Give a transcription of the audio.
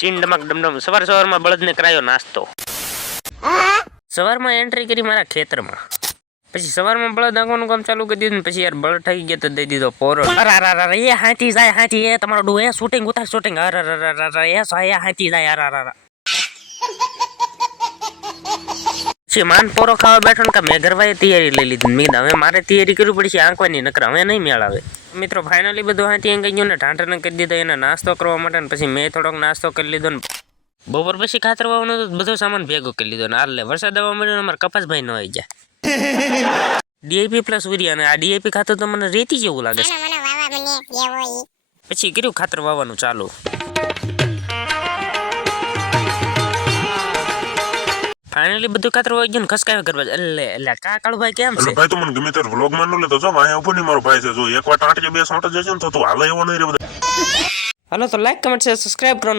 ચીન ડમક ડમડમ સવારમાં બળદને કરાયો નાસ્તો। સવારમાં એન્ટ્રી કરી મારા ખેતરમાં, પછી સવારમાં બળદ આંખવાનું કામ ચાલુ કરી દીધું, પછી યાર બળદ થઈ ગયા તો દઈ દીધો પોરો। અરે એ હાથી જાય, હાથી એ તમારો ડો એ શૂટિંગ ઉતાર શૂટિંગ, અરે એ હાથી જાય, અરે પછી માન પોરો ખાવા બેઠો ને કે મેં ઘરવાએ તૈયારી લઈ લીધી। મેં હવે મારે તૈયારી કરવી પડશે આંકવાની, નકર હવે નહીં મેળ આવે। મિત્રો ફાઇનલી બધું હાથી અંગાઈ ગયું ને ઢાંઢરને કરી દીધો એને નાસ્તો કરવા માટે, ને પછી મેં થોડોક નાસ્તો કરી લીધો ને બપોર પછી ખાતર વાવવાનો તો બધો સામાન ભેગો કરી લીધો ને હાલે વરસાદ આવવા મળ્યો ને અમારા કપાસભાઈ ન આવી જાય। ડીઆઈપી પ્લસ યુરિયા, અને આ ડીઆઈપી ખાતર તો મને રેતી જેવું લાગે છે। પછી કર્યું ખાતર વાવવાનું ચાલુ। ફાઇનલી બધું ખાતર વાવી ગયું ને ખસકાયો કરવા એટલે કા કાળુભાઈ કેમ છે? ભાઈ તો મને ગમે ત્યારે વ્લોગ માં ન લેતો જો અહીંયા ઉપર ની મારો ભાઈ છે, જો એક વાર ટાંટીએ બે સાંટો જશે ને તો તું હાલે એવો નહીં રે બધા। હાલો તો લાઈક કમેન્ટ સબસ્ક્રાઇબ કરવાનું